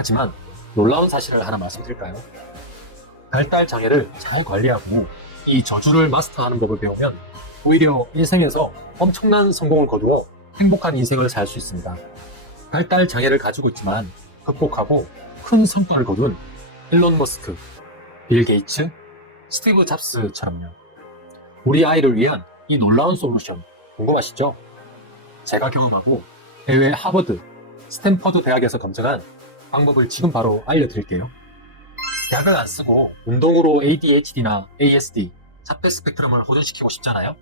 하지만 놀라운 사실을 하나 말씀드릴까요? 발달 장애를 잘 관리하고 이 저주를 마스터하는 법을 배우면 오히려 인생에서 엄청난 성공을 거두어 행복한 인생을 살 수 있습니다. 발달 장애를 가지고 있지만 극복하고 큰 성과를 거둔 일론 머스크, 빌 게이츠, 스티브 잡스처럼요. 우리 아이를 위한 이 놀라운 솔루션 궁금하시죠? 제가 경험하고 해외 하버드, 스탠퍼드 대학에서 검증한 방법을 지금 바로 알려드릴게요. 약을 안 쓰고 운동으로 ADHD나 ASD, 자폐 스펙트럼을 호전시키고 싶잖아요?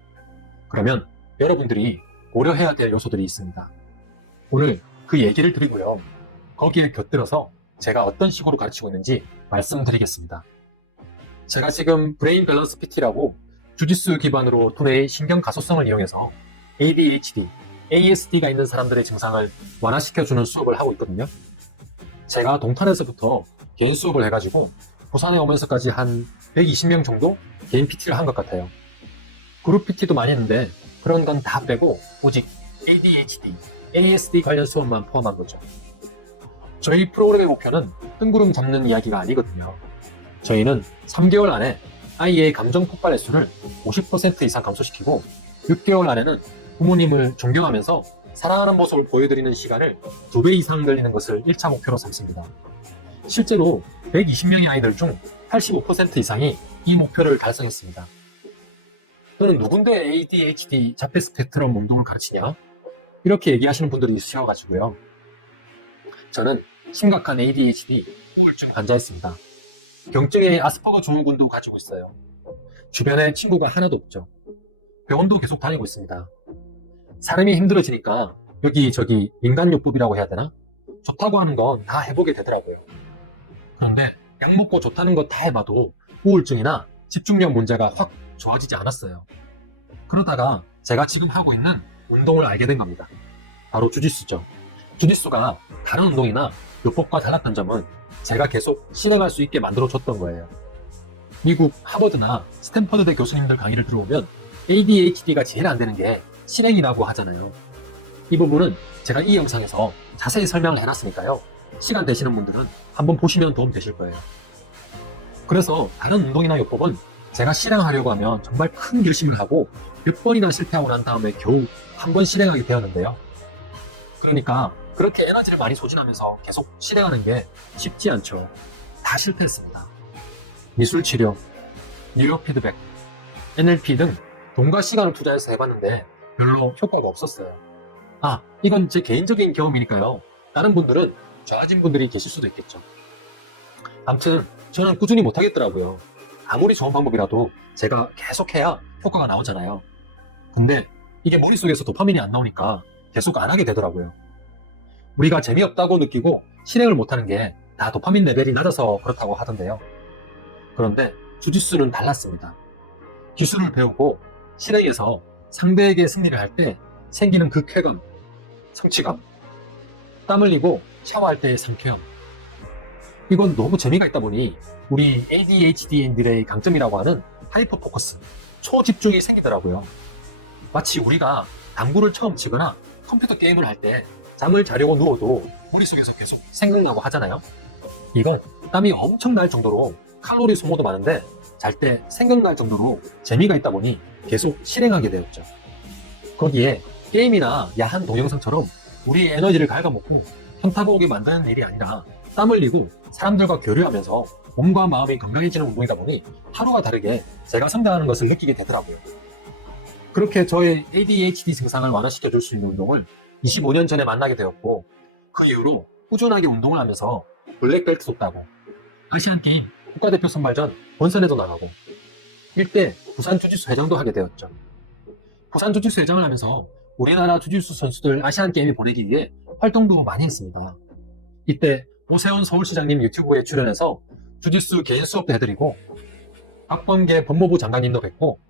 그러면 여러분들이 고려해야 될 요소들이 있습니다. 오늘 그 얘기를 드리고요. 거기에 곁들여서 제가 어떤 식으로 가르치고 있는지 말씀드리겠습니다. 제가 지금 브레인 밸런스 PT라고 주짓수 기반으로 두뇌의 신경 가소성을 이용해서 ADHD, ASD가 있는 사람들의 증상을 완화시켜주는 수업을 하고 있거든요. 제가 동탄에서부터 개인 수업을 해가지고 부산에 오면서까지 한 120명 정도 개인 PT를 한 것 같아요. 그룹 PT도 많이 했는데 그런 건 다 빼고 오직 ADHD, ASD 관련 수업만 포함한 거죠. 저희 프로그램의 목표는 뜬구름 잡는 이야기가 아니거든요. 저희는 3개월 안에 아이의 감정 폭발 횟수를 50% 이상 감소시키고 6개월 안에는 부모님을 존경하면서 사랑하는 모습을 보여드리는 시간을 2배 이상 늘리는 것을 1차 목표로 삼습니다. 실제로 120명의 아이들 중 85% 이상이 이 목표를 달성했습니다. 또는 누군데 ADHD 자폐 스펙트럼 운동을 가르치냐? 이렇게 얘기하시는 분들이 있으셔가지고요. 저는 심각한 ADHD 우울증 환자였습니다. 경증의 아스퍼거 증후군도 가지고 있어요. 주변에 친구가 하나도 없죠. 병원도 계속 다니고 있습니다. 사람이 힘들어지니까 여기저기 인간요법이라고 해야 되나? 좋다고 하는 건 다 해보게 되더라고요. 그런데 약 먹고 좋다는 거 다 해봐도 우울증이나 집중력 문제가 확 좋아지지 않았어요. 그러다가 제가 지금 하고 있는 운동을 알게 된 겁니다. 바로 주짓수죠. 주짓수가 다른 운동이나 요법과 달랐던 점은 제가 계속 실행할 수 있게 만들어줬던 거예요. 미국 하버드나 스탠퍼드대 교수님들 강의를 들어보면 ADHD가 제일 안 되는 게 실행이라고 하잖아요. 이 부분은 제가 이 영상에서 자세히 설명을 해놨으니까요. 시간 되시는 분들은 한번 보시면 도움 되실 거예요. 그래서 다른 운동이나 요법은 제가 실행하려고 하면 정말 큰 결심을 하고 몇 번이나 실패하고 난 다음에 겨우 한 번 실행하게 되었는데요. 그러니까 그렇게 에너지를 많이 소진하면서 계속 실행하는 게 쉽지 않죠. 다 실패했습니다. 미술치료, 뉴로피드백, NLP 등 돈과 시간을 투자해서 해봤는데 별로 효과가 없었어요. 이건 제 개인적인 경험이니까요. 다른 분들은 좋아진 분들이 계실 수도 있겠죠. 아무튼 저는 꾸준히 못하겠더라고요. 아무리 좋은 방법이라도 제가 계속해야 효과가 나오잖아요. 근데 이게 머릿속에서 도파민이 안 나오니까 계속 안 하게 되더라고요. 우리가 재미없다고 느끼고 실행을 못하는 게 다 도파민 레벨이 낮아서 그렇다고 하던데요. 그런데 주짓수는 달랐습니다. 기술을 배우고 실행해서 상대에게 승리를 할 때 생기는 그 쾌감, 성취감, 땀 흘리고 샤워할 때의 상쾌함, 이건 너무 재미가 있다 보니 우리 ADHD인들의 강점이라고 하는 하이퍼 포커스, 초집중이 생기더라고요. 마치 우리가 당구를 처음 치거나 컴퓨터 게임을 할 때 잠을 자려고 누워도 머릿속에서 계속 생각나고 하잖아요. 이건 땀이 엄청 날 정도로 칼로리 소모도 많은데 잘 때 생각날 정도로 재미가 있다 보니 계속 실행하게 되었죠. 거기에 게임이나 야한 동영상처럼 우리의 에너지를 갉아먹고 현타가 오게 만드는 일이 아니라 땀 흘리고 사람들과 교류하면서 몸과 마음이 건강해지는 운동이다 보니 하루가 다르게 제가 성장하는 것을 느끼게 되더라고요. 그렇게 저의 ADHD 증상을 완화시켜줄 수 있는 운동을 25년 전에 만나게 되었고 그 이후로 꾸준하게 운동을 하면서 블랙벨트도 따고 아시안게임 국가대표 선발전 본선에도 나가고 일대 부산 주짓수 회장도 하게 되었죠. 부산 주짓수 회장을 하면서 우리나라 주짓수 선수들 아시안게임에 보내기 위해 활동도 많이 했습니다. 이때 오세훈 서울시장님 유튜브에 출연해서 주짓수 개인 수업도 해드리고 박범계 법무부 장관님도 뵙고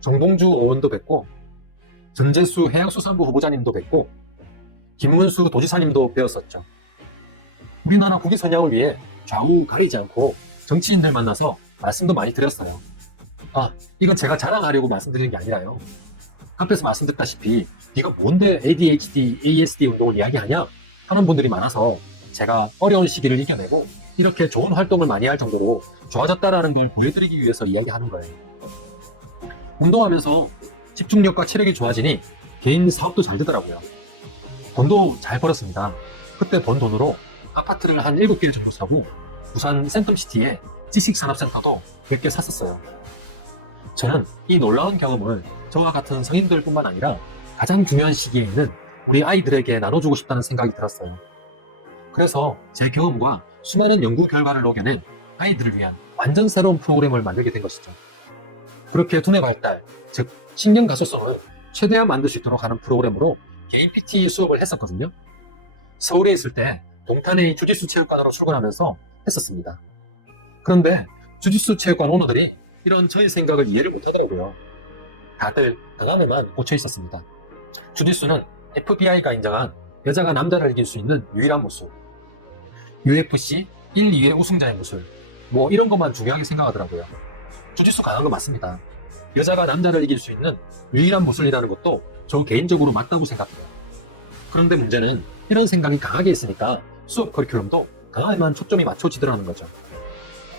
정봉주 의원도 뵙고 전재수 해양수산부 후보자님도 뵙고 김문수 도지사님도 배웠었죠. 우리나라 국위 선양을 위해 좌우 가리지 않고 정치인들 만나서 말씀도 많이 드렸어요. 이건 제가 자랑하려고 말씀드리는 게 아니라요. 앞에서 말씀드렸다시피 네가 뭔데 ADHD, ASD 운동을 이야기하냐 하는 분들이 많아서 제가 어려운 시기를 이겨내고 이렇게 좋은 활동을 많이 할 정도로 좋아졌다라는 걸 보여드리기 위해서 이야기하는 거예요. 운동하면서 집중력과 체력이 좋아지니 개인 사업도 잘 되더라고요. 돈도 잘 벌었습니다. 그때 번 돈으로 아파트를 한 7개 정도 사고 부산 센텀시티에 지식산업센터도 몇 개 샀었어요. 저는 이 놀라운 경험을 저와 같은 성인들뿐만 아니라 가장 중요한 시기에 있는 우리 아이들에게 나눠주고 싶다는 생각이 들었어요. 그래서 제 경험과 수많은 연구 결과를 녹여낸 아이들을 위한 완전 새로운 프로그램을 만들게 된 것이죠. 그렇게 두뇌 발달, 즉 신경 가소성을 최대한 만들 수 있도록 하는 프로그램으로 개인 PT 수업을 했었거든요. 서울에 있을 때 동탄의 주짓수 체육관으로 출근하면서 했었습니다. 그런데 주짓수 체육관 오너들이 이런 저의 생각을 이해를 못하더라고요. 다들 강함에만 꽂혀 있었습니다. 주짓수는 FBI가 인정한 여자가 남자를 이길 수 있는 유일한 무술, UFC 1, 2회 우승자의 무술, 뭐 이런 것만 중요하게 생각하더라고요. 주짓수 강한 거 맞습니다. 여자가 남자를 이길 수 있는 유일한 무술이라는 것도 저 개인적으로 맞다고 생각해요. 그런데 문제는 이런 생각이 강하게 있으니까 수업 커리큘럼도 강함에만 초점이 맞춰지더라는 거죠.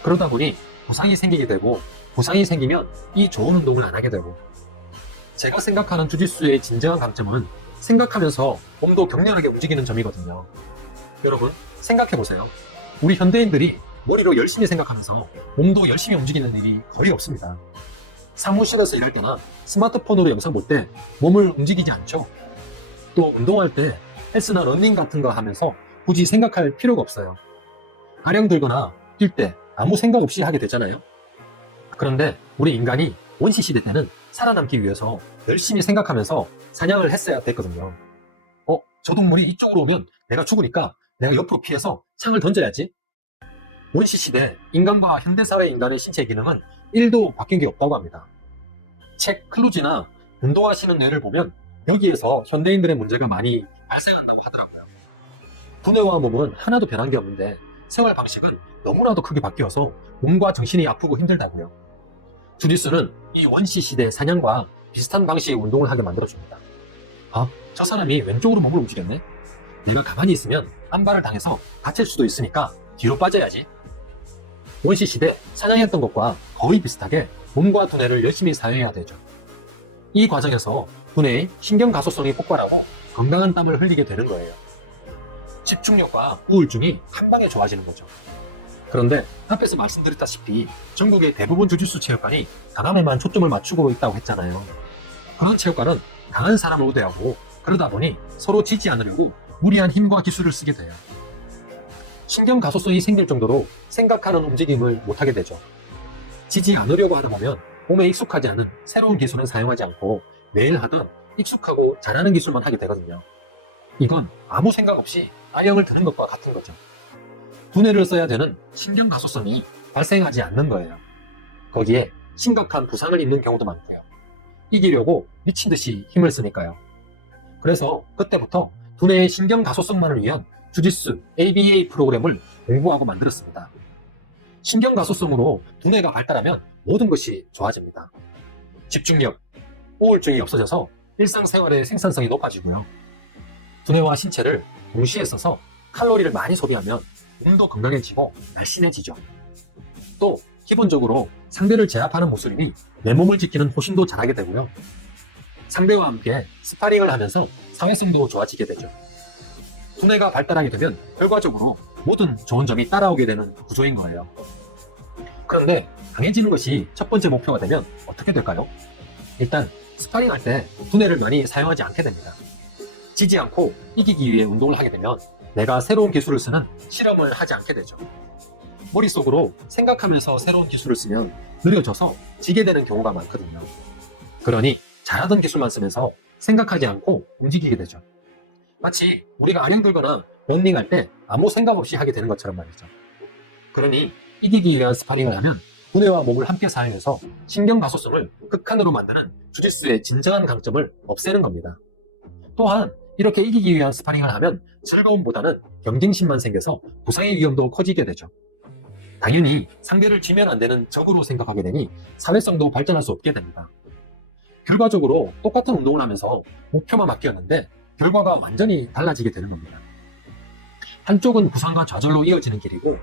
그러다 보니 부상이 생기게 되고, 부상이 생기면 이 좋은 운동을 안 하게 되고, 제가 생각하는 주짓수의 진정한 강점은 생각하면서 몸도 격렬하게 움직이는 점이거든요. 여러분 생각해보세요. 우리 현대인들이 머리로 열심히 생각하면서 몸도 열심히 움직이는 일이 거의 없습니다. 사무실에서 일할 때나 스마트폰으로 영상 볼 때 몸을 움직이지 않죠. 또 운동할 때 헬스나 러닝 같은 거 하면서 굳이 생각할 필요가 없어요. 아령 들거나 뛸 때 아무 생각 없이 하게 되잖아요. 그런데 우리 인간이 원시 시대 때는 살아남기 위해서 열심히 생각하면서 사냥을 했어야 됐거든요. 저 동물이 이쪽으로 오면 내가 죽으니까 내가 옆으로 피해서 창을 던져야지. 원시 시대 인간과 현대사회 인간의 신체 기능은 1도 바뀐 게 없다고 합니다. 책 클루지나 운동하시는 뇌를 보면 여기에서 현대인들의 문제가 많이 발생한다고 하더라고요. 두뇌와 몸은 하나도 변한 게 없는데 생활 방식은 너무나도 크게 바뀌어서 몸과 정신이 아프고 힘들다고요. 주짓수는 이 원시 시대 사냥과 비슷한 방식의 운동을 하게 만들어줍니다. 저 사람이 왼쪽으로 몸을 움직였네? 내가 가만히 있으면 안발을 당해서 다칠 수도 있으니까 뒤로 빠져야지. 원시 시대 사냥했던 것과 거의 비슷하게 몸과 두뇌를 열심히 사용해야 되죠. 이 과정에서 두뇌의 신경 가소성이 폭발하고 건강한 땀을 흘리게 되는 거예요. 집중력과 우울증이 한 방에 좋아지는 거죠. 그런데 앞에서 말씀드렸다시피 전국의 대부분 주짓수 체육관이 강함에만 초점을 맞추고 있다고 했잖아요. 그런 체육관은 강한 사람을 우대하고 그러다 보니 서로 지지 않으려고 무리한 힘과 기술을 쓰게 돼요. 신경 가소성이 생길 정도로 생각하는 움직임을 못하게 되죠. 지지 않으려고 하다 보면 몸에 익숙하지 않은 새로운 기술은 사용하지 않고 매일 하던 익숙하고 잘하는 기술만 하게 되거든요. 이건 아무 생각 없이 아령을 드는 것과 같은 거죠. 두뇌를 써야 되는 신경 가소성이 발생하지 않는 거예요. 거기에 심각한 부상을 입는 경우도 많고요. 이기려고 미친 듯이 힘을 쓰니까요. 그래서 그때부터 두뇌의 신경 가소성만을 위한 주짓수 ABA 프로그램을 공부하고 만들었습니다. 신경 가소성으로 두뇌가 발달하면 모든 것이 좋아집니다. 집중력, 우울증이 없어져서 일상생활의 생산성이 높아지고요. 두뇌와 신체를 동시에 써서 칼로리를 많이 소비하면 몸도 건강해지고 날씬해지죠. 또 기본적으로 상대를 제압하는 모습이니 내 몸을 지키는 호신도 잘하게 되고요. 상대와 함께 스파링을 하면서 사회성도 좋아지게 되죠. 두뇌가 발달하게 되면 결과적으로 모든 좋은 점이 따라오게 되는 구조인 거예요. 그런데 강해지는 것이 첫 번째 목표가 되면 어떻게 될까요? 일단 스파링 할 때 두뇌를 많이 사용하지 않게 됩니다. 지지 않고 이기기 위해 운동을 하게 되면 내가 새로운 기술을 쓰는 실험을 하지 않게 되죠. 머릿속으로 생각하면서 새로운 기술을 쓰면 느려져서 지게 되는 경우가 많거든요. 그러니 잘하던 기술만 쓰면서 생각하지 않고 움직이게 되죠. 마치 우리가 아령 들거나 런닝할 때 아무 생각 없이 하게 되는 것처럼 말이죠. 그러니 이기기 위한 스파링을 하면 두뇌와 몸을 함께 사용해서 신경 가소성을 극한으로 만드는 주짓수의 진정한 강점을 없애는 겁니다. 또한 이렇게 이기기 위한 스파링을 하면 즐거움보다는 경쟁심만 생겨서 부상의 위험도 커지게 되죠. 당연히 상대를 쥐면 안 되는 적으로 생각하게 되니 사회성도 발전할 수 없게 됩니다. 결과적으로 똑같은 운동을 하면서 목표만 바뀌었는데 결과가 완전히 달라지게 되는 겁니다. 한쪽은 부상과 좌절로 이어지는 길이고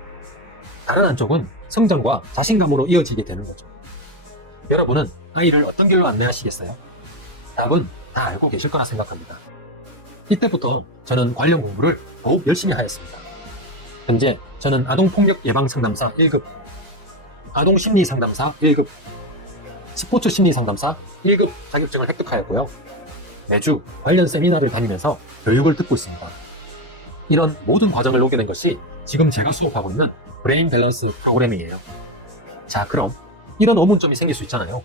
다른 한쪽은 성장과 자신감으로 이어지게 되는 거죠. 여러분은 아이를 어떤 길로 안내하시겠어요? 답은 다 알고 계실 거라 생각합니다. 이때부터 저는 관련 공부를 더욱 열심히 하였습니다. 현재 저는 아동폭력 예방상담사 1급, 아동심리상담사 1급, 스포츠심리상담사 1급 자격증을 획득하였고요. 매주 관련 세미나를 다니면서 교육을 듣고 있습니다. 이런 모든 과정을 녹여낸 것이 지금 제가 수업하고 있는 브레인 밸런스 프로그램이에요. 자, 그럼 이런 의문점이 생길 수 있잖아요.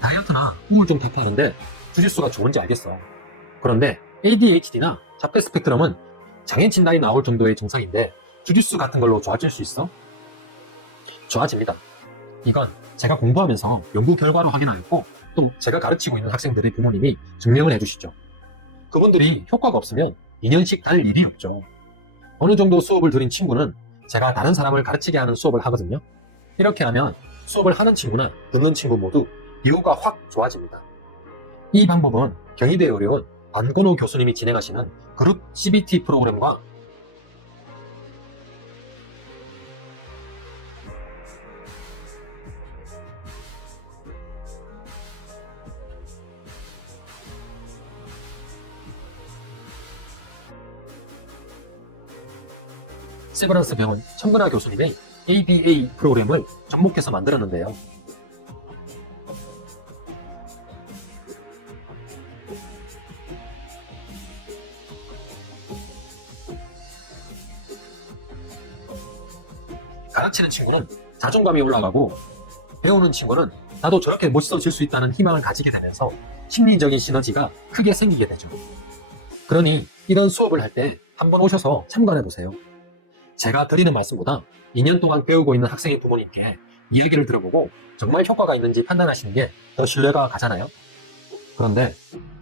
다이어트나 우울증 타파하는데 주짓수가 좋은지 알겠어. 그런데 ADHD나 자폐 스펙트럼은 장애 진단이 나올 정도의 증상인데 주짓수 같은 걸로 좋아질 수 있어? 좋아집니다. 이건 제가 공부하면서 연구 결과로 확인하였고 또 제가 가르치고 있는 학생들의 부모님이 증명을 해주시죠. 그분들이 효과가 없으면 2년씩 갈 일이 없죠. 어느 정도 수업을 들인 친구는 제가 다른 사람을 가르치게 하는 수업을 하거든요. 이렇게 하면 수업을 하는 친구나 듣는 친구 모두 이후가 확 좋아집니다. 이 방법은 경희대에 어려운 안건호 교수님이 진행하시는 그룹 CBT 프로그램과 세브란스 병원 천근하 교수님의 ABA 프로그램을 접목해서 만들었는데요. 가르치는 친구는 자존감이 올라가고 배우는 친구는 나도 저렇게 멋있어질 수 있다는 희망을 가지게 되면서 심리적인 시너지가 크게 생기게 되죠. 그러니 이런 수업을 할 때 한번 오셔서 참관해 보세요. 제가 드리는 말씀보다 2년 동안 배우고 있는 학생의 부모님께 이야기를 들어보고 정말 효과가 있는지 판단하시는 게 더 신뢰가 가잖아요. 그런데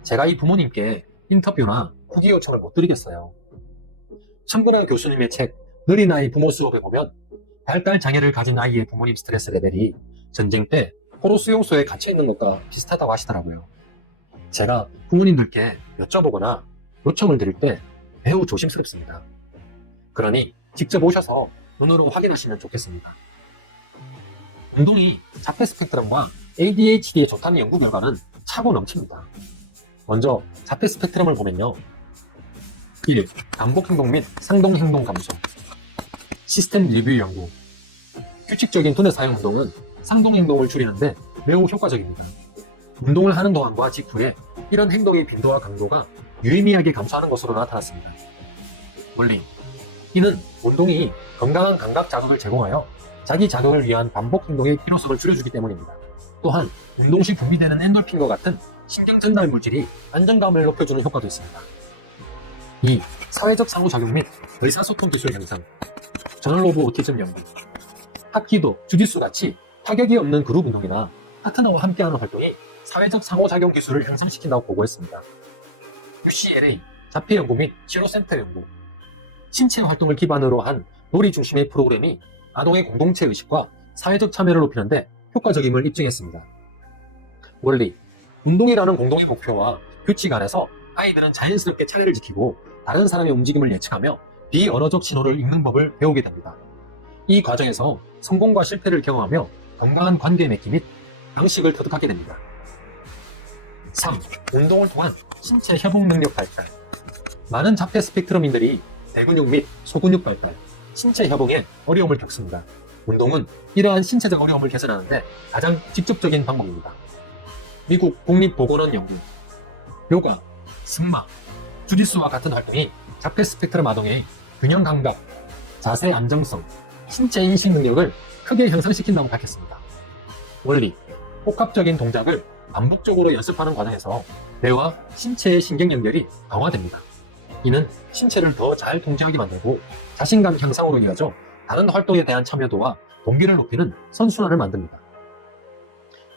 제가 이 부모님께 인터뷰나 후기 요청을 못 드리겠어요. 천근하 교수님의 책 느린 아이 부모 수업에 보면 발달 장애를 가진 아이의 부모님 스트레스 레벨이 전쟁 때 포로 수용소에 갇혀 있는 것과 비슷하다고 하시더라고요. 제가 부모님들께 여쭤보거나 요청을 드릴 때 매우 조심스럽습니다. 그러니 직접 오셔서 눈으로 확인하시면 좋겠습니다. 운동이 자폐 스펙트럼과 ADHD에 좋다는 연구 결과는 차고 넘칩니다. 먼저 자폐 스펙트럼을 보면요. 1. 반복 행동 및 상동 행동 감소. 시스템 리뷰 연구. 규칙적인 두뇌 사용 운동은 상동 행동을 줄이는데 매우 효과적입니다. 운동을 하는 동안과 직후에 이런 행동의 빈도와 강도가 유의미하게 감소하는 것으로 나타났습니다. 원리. 이는 운동이 건강한 감각 자극을 제공하여 자기 자극을 위한 반복 행동의 필요성을 줄여주기 때문입니다. 또한 운동 시 분비되는 엔돌핀과 같은 신경 전달 물질이 안정감을 높여주는 효과도 있습니다. 2. 사회적 상호작용 및 의사소통 기술 향상. 저널 오브 오티즘 연구. 합기도, 주짓수 같이 타격이 없는 그룹 운동이나 파트너와 함께하는 활동이 사회적 상호작용 기술을 향상시킨다고 보고했습니다. UCLA 자폐 연구 및 치료센터 연구. 신체 활동을 기반으로 한 놀이 중심의 프로그램이 아동의 공동체 의식과 사회적 참여를 높이는데 효과적임을 입증했습니다. 원리. 운동이라는 공동의 목표와 규칙 안에서 아이들은 자연스럽게 차례를 지키고 다른 사람의 움직임을 예측하며 비언어적 신호를 읽는 법을 배우게 됩니다. 이 과정에서 성공과 실패를 경험하며 건강한 관계 맺기 및 방식을 터득하게 됩니다. 3. 운동을 통한 신체 협응 능력 발달. 많은 자폐 스펙트럼인들이 대근육 및 소근육 발달, 신체 협응에 어려움을 겪습니다. 운동은 이러한 신체적 어려움을 개선하는데 가장 직접적인 방법입니다. 미국 국립보건원 연구. 요가, 승마, 주짓수와 같은 활동이 자폐 스펙트럼 아동의 균형 감각, 자세 안정성, 신체 인식 능력을 크게 향상시킨다고 밝혔습니다. 원리. 복합적인 동작을 반복적으로 연습하는 과정에서 뇌와 신체의 신경 연결이 강화됩니다. 이는 신체를 더 잘 통제하게 만들고 자신감 향상으로 이어져 다른 활동에 대한 참여도와 동기를 높이는 선순환을 만듭니다.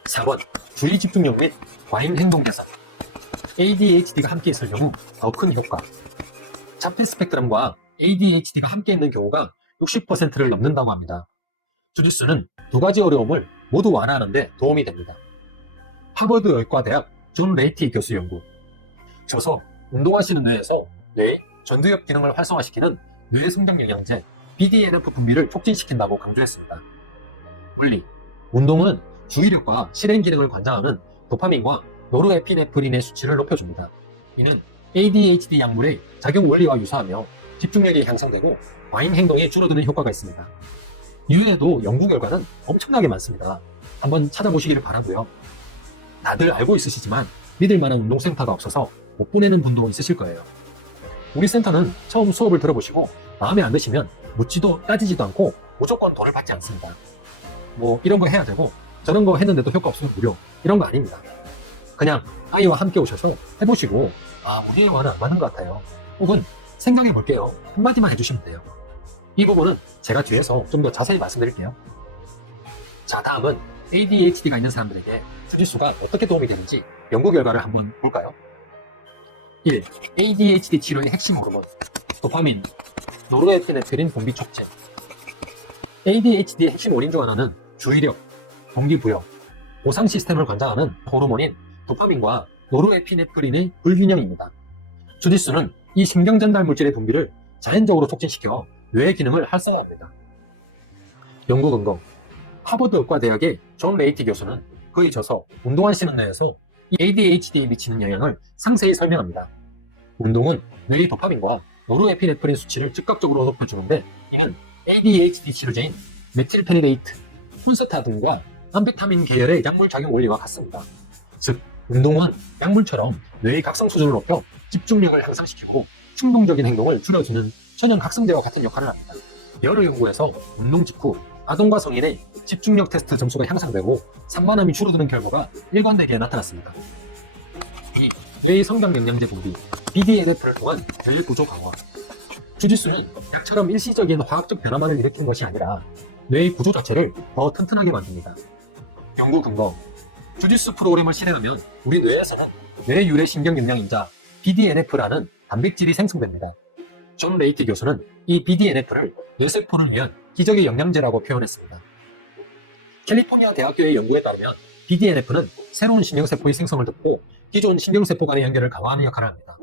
4번. 주의 집중력 및 과잉 행동 개선. ADHD가 함께 있을 경우 더 큰 효과. 자폐 스펙트럼과 ADHD가 함께 있는 경우가 60%를 넘는다고 합니다. 주짓수는 두 가지 어려움을 모두 완화하는 데 도움이 됩니다. 하버드 의과대학 존 레이티 교수 연구. 저서 운동하시는 뇌에서 뇌의 전두엽 기능을 활성화시키는 뇌 성장 영양제 BDNF 분비를 촉진시킨다고 강조했습니다. 원리, 운동은 주의력과 실행 기능을 관장하는 도파민과 노르에피네프린의 수치를 높여줍니다. 이는 ADHD 약물의 작용 원리와 유사하며 집중력이 향상되고 과잉 행동에 줄어드는 효과가 있습니다. 이외에도 연구 결과는 엄청나게 많습니다. 한번 찾아보시기를 바라고요. 다들 알고 있으시지만 믿을 만한 운동센터가 없어서 못 보내는 분도 있으실 거예요. 우리 센터는 처음 수업을 들어보시고 마음에 안 드시면 묻지도 따지지도 않고 무조건 돈을 받지 않습니다. 뭐 이런 거 해야 되고 저런 거 했는데도 효과 없으면 무료, 이런 거 아닙니다. 그냥 아이와 함께 오셔서 해보시고 우리 애와는 안 맞는 것 같아요, 혹은 생각해 볼게요, 한마디만 해주시면 돼요. 이 부분은 제가 뒤에서 좀 더 자세히 말씀드릴게요. 자, 다음은 ADHD가 있는 사람들에게 주짓수가 어떻게 도움이 되는지 연구 결과를 한번 볼까요? 1. ADHD 치료의 핵심 호르몬 도파민, 노르에피네프린 분비 촉진. ADHD의 핵심 원인 중 하나는 주의력, 동기부여, 보상 시스템을 관장하는 호르몬인 도파민과 노르에피네프린의 불균형입니다. 주짓수는 이 신경 전달 물질의 분비를 자연적으로 촉진시켜 뇌의 기능을 활성화합니다. 연구 근거. 하버드 의과대학의 존 레이티 교수는 그의 저서 운동한 시는 내에서 이 ADHD에 미치는 영향을 상세히 설명합니다. 운동은 뇌의 도파민과 노르에피네프린 수치를 즉각적으로 높여주는데 이는 ADHD 치료제인 메틸페니데이트, 콘서타 등과 암페타민 계열의 약물 작용 원리와 같습니다. 즉, 운동은 약물처럼 뇌의 각성 수준을 높여 집중력을 향상시키고 충동적인 행동을 줄여주는 천연 각성제와 같은 역할을 합니다. 여러 연구에서 운동 직후 아동과 성인의 집중력 테스트 점수가 향상되고 산만함이 줄어드는 결과가 일관되게 나타났습니다. 2. 뇌의 성장 영양제 분비 BDNF를 통한 뇌 구조 강화. 주짓수는 약처럼 일시적인 화학적 변화만을 일으키는 것이 아니라 뇌의 구조 자체를 더 튼튼하게 만듭니다. 연구 근거. 주짓수 프로그램을 실행하면 우리 뇌에서는 뇌 유래 신경 영양인자 BDNF라는 단백질이 생성됩니다. 존 레이티 교수는 이 BDNF를 뇌세포를 위한 기적의 영양제라고 표현했습니다. 캘리포니아 대학교의 연구에 따르면 BDNF는 새로운 신경세포의 생성을 돕고 기존 신경세포 간의 연결을 강화하는 역할을 합니다.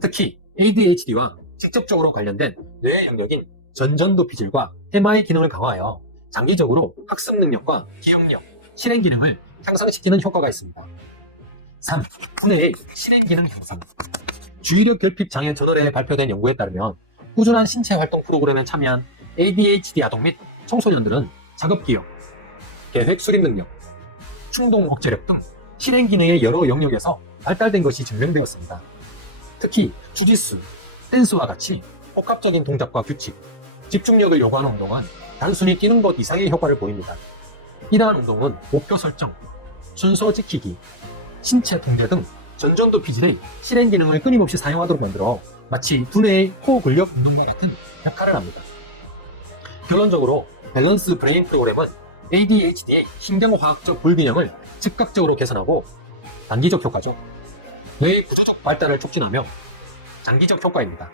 특히 ADHD와 직접적으로 관련된 뇌의 영역인 전전도피질과 해마의 기능을 강화하여 장기적으로 학습 능력과 기억력, 실행 기능을 향상시키는 효과가 있습니다. 3. 두뇌의 실행 기능 향상. 주의력 결핍 장애 저널에 발표된 연구에 따르면 꾸준한 신체 활동 프로그램에 참여한 ADHD 아동 및 청소년들은 작업 기억, 계획 수립 능력, 충동 억제력 등 실행 기능의 여러 영역에서 발달된 것이 증명되었습니다. 특히 주짓수, 댄스와 같이 복합적인 동작과 규칙, 집중력을 요구하는 운동은 단순히 뛰는 것 이상의 효과를 보입니다. 이러한 운동은 목표 설정, 순서 지키기, 신체 통제 등 전전도피질의 실행 기능을 끊임없이 사용하도록 만들어 마치 두뇌의 호근력 운동과 같은 역할을 합니다. 결론적으로 밸런스 브레인 프로그램은 ADHD의 신경화학적 불균형을 즉각적으로 개선하고 단기적 효과죠. 뇌의 구조적 발달을 촉진하며 장기적 효과입니다.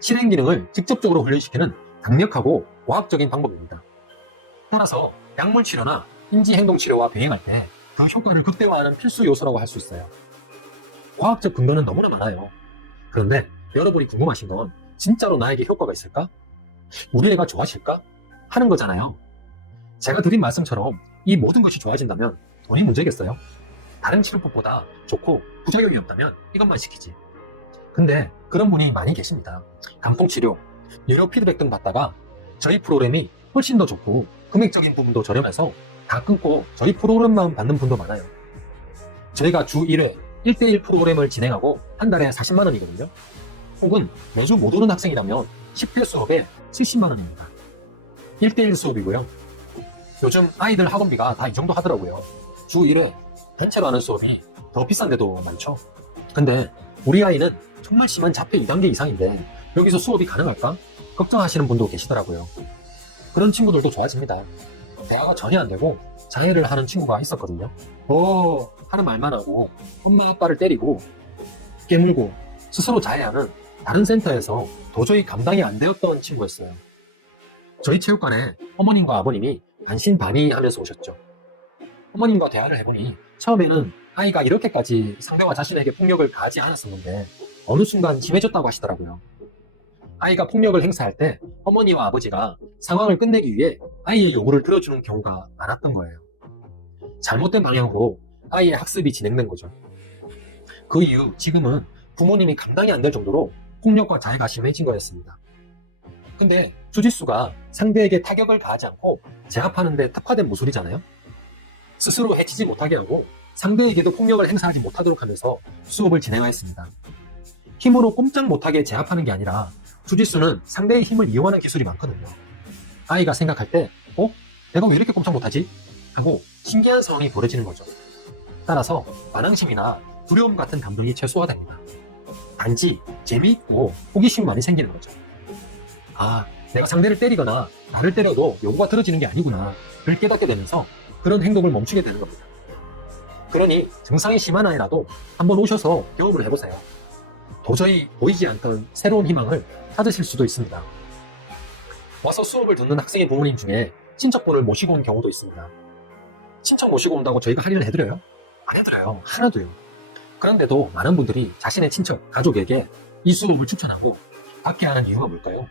실행 기능을 직접적으로 훈련시키는 강력하고 과학적인 방법입니다. 따라서 약물 치료나 인지행동 치료와 병행할 때 그 효과를 극대화하는 필수 요소라고 할 수 있어요. 과학적 근거는 너무나 많아요. 그런데 여러분이 궁금하신 건 진짜로 나에게 효과가 있을까? 우리 애가 좋아질까? 하는 거잖아요. 제가 드린 말씀처럼 이 모든 것이 좋아진다면 돈이 문제겠어요? 다른 치료법보다 좋고 부작용이 없다면 이것만 시키지. 근데 그런 분이 많이 계십니다. 간통치료, 유료 피드백 등 받다가 저희 프로그램이 훨씬 더 좋고 금액적인 부분도 저렴해서 다 끊고 저희 프로그램만 받는 분도 많아요. 저희가 주 1회 1대1 프로그램을 진행하고 한 달에 40만 원이거든요. 혹은 매주 못 오는 학생이라면 10회 수업에 70만 원입니다. 1대1 수업이고요. 요즘 아이들 학원비가 다 이 정도 하더라고요. 주 1회 단체로 하는 수업이 더 비싼데도 많죠. 근데 우리 아이는 정말 심한 자폐 2단계 이상인데 여기서 수업이 가능할까? 걱정하시는 분도 계시더라고요. 그런 친구들도 좋아집니다. 대화가 전혀 안 되고 장애를 하는 친구가 있었거든요. 하는 말만 하고 엄마 아빠를 때리고 깨물고 스스로 자해하는 다른 센터에서 도저히 감당이 안 되었던 친구였어요. 저희 체육관에 어머님과 아버님이 반신반의하면서 오셨죠. 어머님과 대화를 해보니 처음에는 아이가 이렇게까지 상대와 자신에게 폭력을 가하지 않았었는데 어느 순간 심해졌다고 하시더라고요. 아이가 폭력을 행사할 때 어머니와 아버지가 상황을 끝내기 위해 아이의 요구를 들어주는 경우가 많았던 거예요. 잘못된 방향으로 아이의 학습이 진행된 거죠. 그 이후 지금은 부모님이 감당이 안 될 정도로 폭력과 자해가 심해진 거였습니다. 근데 주짓수가 상대에게 타격을 가하지 않고 제압하는 데 특화된 무술이잖아요. 스스로 해치지 못하게 하고 상대에게도 폭력을 행사하지 못하도록 하면서 수업을 진행하였습니다. 힘으로 꼼짝 못하게 제압하는 게 아니라 주짓수는 상대의 힘을 이용하는 기술이 많거든요. 아이가 생각할 때 내가 왜 이렇게 꼼짝 못하지? 하고 신기한 상황이 벌어지는 거죠. 따라서 반항심이나 두려움 같은 감정이 최소화됩니다. 단지 재미있고 호기심이 많이 생기는 거죠. 내가 상대를 때리거나 나를 때려도 요구가 들어지는 게 아니구나 를 깨닫게 되면서 그런 행동을 멈추게 되는 겁니다. 그러니 증상이 심한 아이라도 한번 오셔서 경험을 해보세요. 도저히 보이지 않던 새로운 희망을 찾으실 수도 있습니다. 와서 수업을 듣는 학생의 부모님 중에 친척분을 모시고 온 경우도 있습니다. 친척 모시고 온다고 저희가 할인을 해드려요? 안 해드려요. 하나도요. 그런데도 많은 분들이 자신의 친척, 가족에게 이 수업을 추천하고 받게 하는 이유가 뭘까요?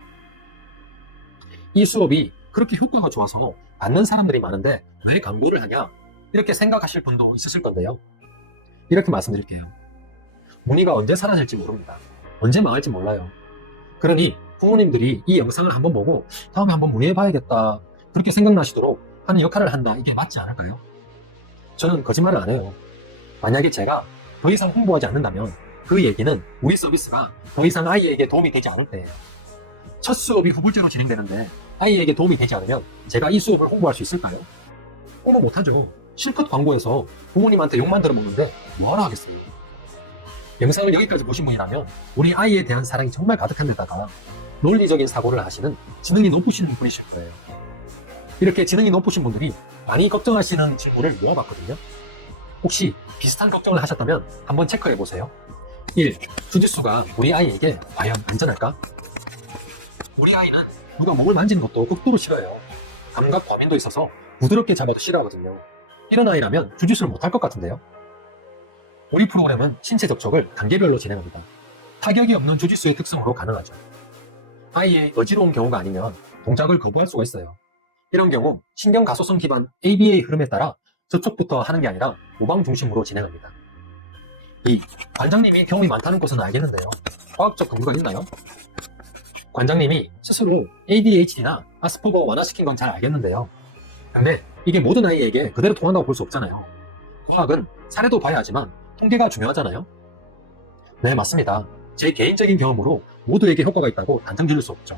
이 수업이 그렇게 효과가 좋아서 받는 사람들이 많은데 왜 광고를 하냐? 이렇게 생각하실 분도 있으실 건데요. 이렇게 말씀드릴게요. 문의가 언제 사라질지 모릅니다. 언제 망할지 몰라요. 그러니 부모님들이 이 영상을 한번 보고 다음에 한번 문의해봐야겠다 그렇게 생각나시도록 하는 역할을 한다. 이게 맞지 않을까요? 저는 거짓말을 안 해요. 만약에 제가 더 이상 홍보하지 않는다면 그 얘기는 우리 서비스가 더 이상 아이에게 도움이 되지 않을 때예요. 첫 수업이 후불제로 진행되는데 아이에게 도움이 되지 않으면 제가 이 수업을 홍보할 수 있을까요? 홍보 못하죠. 실컷 광고해서 부모님한테 욕만 들어먹는데 뭐하러 하겠어요. 영상을 여기까지 보신 분이라면 우리 아이에 대한 사랑이 정말 가득한 데다가 논리적인 사고를 하시는 지능이 높으신 분이실 거예요. 이렇게 지능이 높으신 분들이 많이 걱정하시는 질문을 모아봤거든요. 혹시 비슷한 걱정을 하셨다면 한번 체크해보세요. 1. 주짓수가 우리 아이에게 과연 안전할까? 우리 아이는 누가 몸을 만지는 것도 극도로 싫어해요. 감각 과민도 있어서 부드럽게 잡아도 싫어하거든요. 이런 아이라면 주짓수를 못할 것 같은데요. 우리 프로그램은 신체 접촉을 단계별로 진행합니다. 타격이 없는 주짓수의 특성으로 가능하죠. 아이의 어지러운 경우가 아니면 동작을 거부할 수가 있어요. 이런 경우 신경 가소성 기반 ABA 흐름에 따라 접촉부터 하는 게 아니라 모방 중심으로 진행합니다. 2. 관장님이 경험이 많다는 것은 알겠는데요. 과학적 근거가 있나요? 관장님이 스스로 ADHD나 아스퍼거 완화시킨 건 잘 알겠는데요. 근데 이게 모든 아이에게 그대로 통한다고 볼 수 없잖아요. 과학은 사례도 봐야 하지만 통계가 중요하잖아요. 네, 맞습니다. 제 개인적인 경험으로 모두에게 효과가 있다고 단정 지을 수 없죠.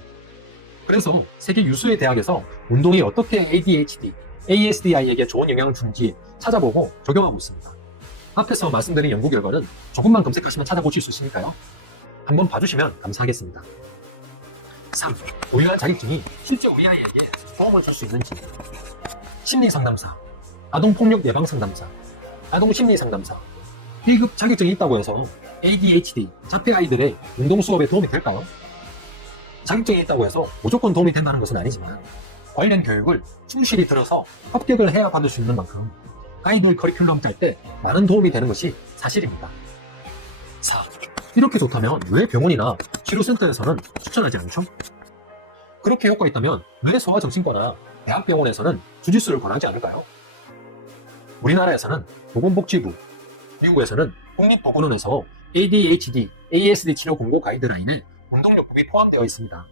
그래서 세계 유수의 대학에서 운동이 어떻게 ADHD, ASDI에게 좋은 영향을 주는지 찾아보고 적용하고 있습니다. 앞에서 말씀드린 연구 결과는 조금만 검색하시면 찾아보실 수 있으니까요. 한번 봐주시면 감사하겠습니다. 3. 고유한 자격증이 실제 우리 아이에게 도움을 줄 수 있는지. 심리상담사, 아동폭력 예방상담사, 아동심리상담사 1급 자격증이 있다고 해서 ADHD, 자폐 아이들의 운동 수업에 도움이 될까요? 자격증이 있다고 해서 무조건 도움이 된다는 것은 아니지만 관련 교육을 충실히 들어서 합격을 해야 받을 수 있는 만큼 아이들 커리큘럼 짤 때 많은 도움이 되는 것이 사실입니다. 4. 이렇게 좋다면 왜 병원이나 치료센터에서는 추천하지 않죠? 그렇게 효과 있다면 왜 소아정신과나 대학병원에서는 주짓수를 권하지 않을까요? 우리나라에서는 보건복지부, 미국에서는 국립보건원에서 ADHD, ASD 치료 공고 가이드라인에 운동요법이 포함되어 있습니다.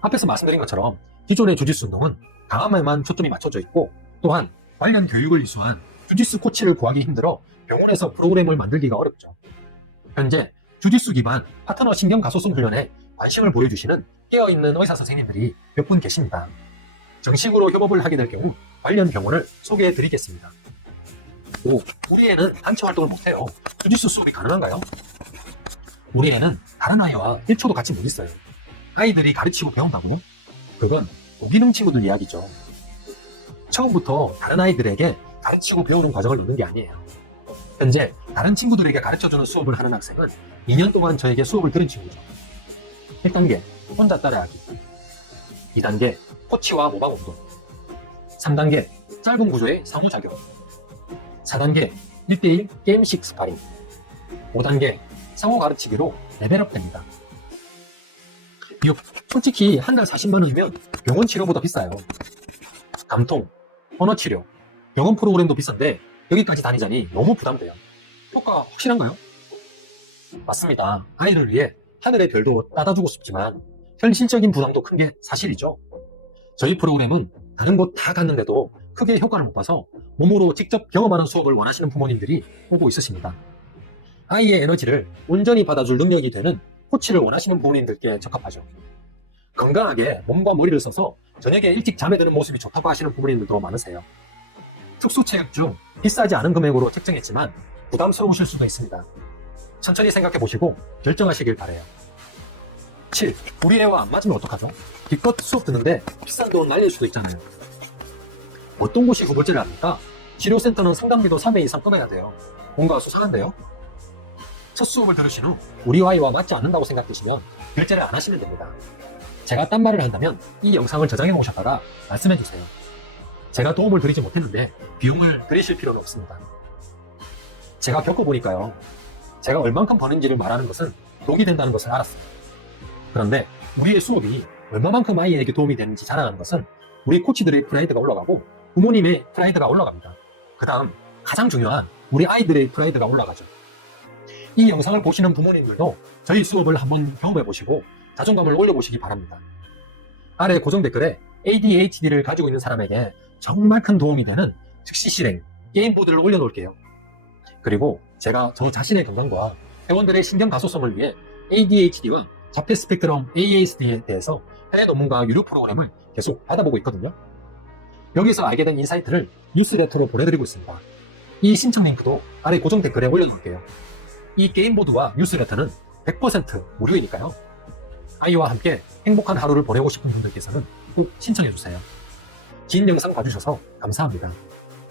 앞에서 말씀드린 것처럼 기존의 주짓수 운동은 강함에만 초점이 맞춰져 있고 또한 관련 교육을 이수한 주짓수 코치를 구하기 힘들어 병원에서 프로그램을 만들기가 어렵죠. 현재 주짓수 기반 파트너 신경 가소성 훈련에 관심을 보여주시는 깨어있는 의사 선생님들이 몇 분 계십니다. 정식으로 협업을 하게 될 경우 관련 병원을 소개해 드리겠습니다. 5. 우리 애는 단체 활동을 못해요. 주짓수 수업이 가능한가요? 우리 애는 다른 아이와 1초도 같이 못 있어요. 아이들이 가르치고 배운다고요? 그건 고기능 친구들 이야기죠. 처음부터 다른 아이들에게 가르치고 배우는 과정을 넣는 게 아니에요. 현재 다른 친구들에게 가르쳐주는 수업을 하는 학생은 2년 동안 저에게 수업을 들은 친구죠. 1단계 혼자 따라하기, 2단계 코치와 모방 운동, 3단계 짧은 구조의 상호작용, 4단계 1대1 게임식 스파링, 5단계 상호 가르치기로 레벨업 됩니다. 비용, 솔직히 한 달 40만 원이면 병원 치료보다 비싸요. 감통, 언어 치료, 병원 프로그램도 비싼데 여기까지 다니자니 너무 부담돼요. 효과 확실한가요? 맞습니다. 아이를 위해 하늘의 별도 따다주고 싶지만 현실적인 부담도 큰 게 사실이죠. 저희 프로그램은 다른 곳 다 갔는데도 크게 효과를 못 봐서 몸으로 직접 경험하는 수업을 원하시는 부모님들이 오고 있으십니다. 아이의 에너지를 온전히 받아줄 능력이 되는 코치를 원하시는 부모님들께 적합하죠. 건강하게 몸과 머리를 써서 저녁에 일찍 잠에 드는 모습이 좋다고 하시는 부모님들도 많으세요. 특수체육 중 비싸지 않은 금액으로 책정했지만 부담스러우실 수도 있습니다. 천천히 생각해 보시고 결정하시길 바래요. 7. 우리 애와 안 맞으면 어떡하죠? 기껏 수업 듣는데 비싼 돈 날릴 수도 있잖아요. 어떤 곳이 후보지를 합니까? 치료센터는 상담비도 3회 이상 끊어야 돼요. 뭔가 수상한데요? 첫 수업을 들으신 후 우리 아이와 맞지 않는다고 생각되시면 결제를 안 하시면 됩니다. 제가 딴 말을 한다면 이 영상을 저장해 놓으셨다가 말씀해 주세요. 제가 도움을 드리지 못했는데 비용을 들이실 필요는 없습니다. 제가 겪어보니까요. 제가 얼만큼 버는지를 말하는 것은 독이 된다는 것을 알았어요. 그런데 우리의 수업이 얼마만큼 아이에게 도움이 되는지 자랑하는 것은 우리 코치들의 프라이드가 올라가고 부모님의 프라이드가 올라갑니다. 그 다음 가장 중요한 우리 아이들의 프라이드가 올라가죠. 이 영상을 보시는 부모님들도 저희 수업을 한번 경험해보시고 자존감을 올려보시기 바랍니다. 아래 고정 댓글에 ADHD를 가지고 있는 사람에게 정말 큰 도움이 되는 즉시 실행 게임보드를 올려놓을게요. 그리고 제가 저 자신의 건강과 회원들의 신경 가소성을 위해 ADHD와 자폐 스펙트럼 ASD에 대해서 해외 논문과 유료 프로그램을 계속 받아보고 있거든요. 여기서 알게 된 인사이트를 뉴스레터로 보내드리고 있습니다. 이 신청 링크도 아래 고정 댓글에 올려놓을게요. 이 게임보드와 뉴스레터는 100% 무료이니까요. 아이와 함께 행복한 하루를 보내고 싶은 분들께서는 꼭 신청해주세요. 긴 영상 봐주셔서 감사합니다.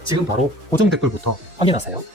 지금 바로 고정 댓글부터 확인하세요.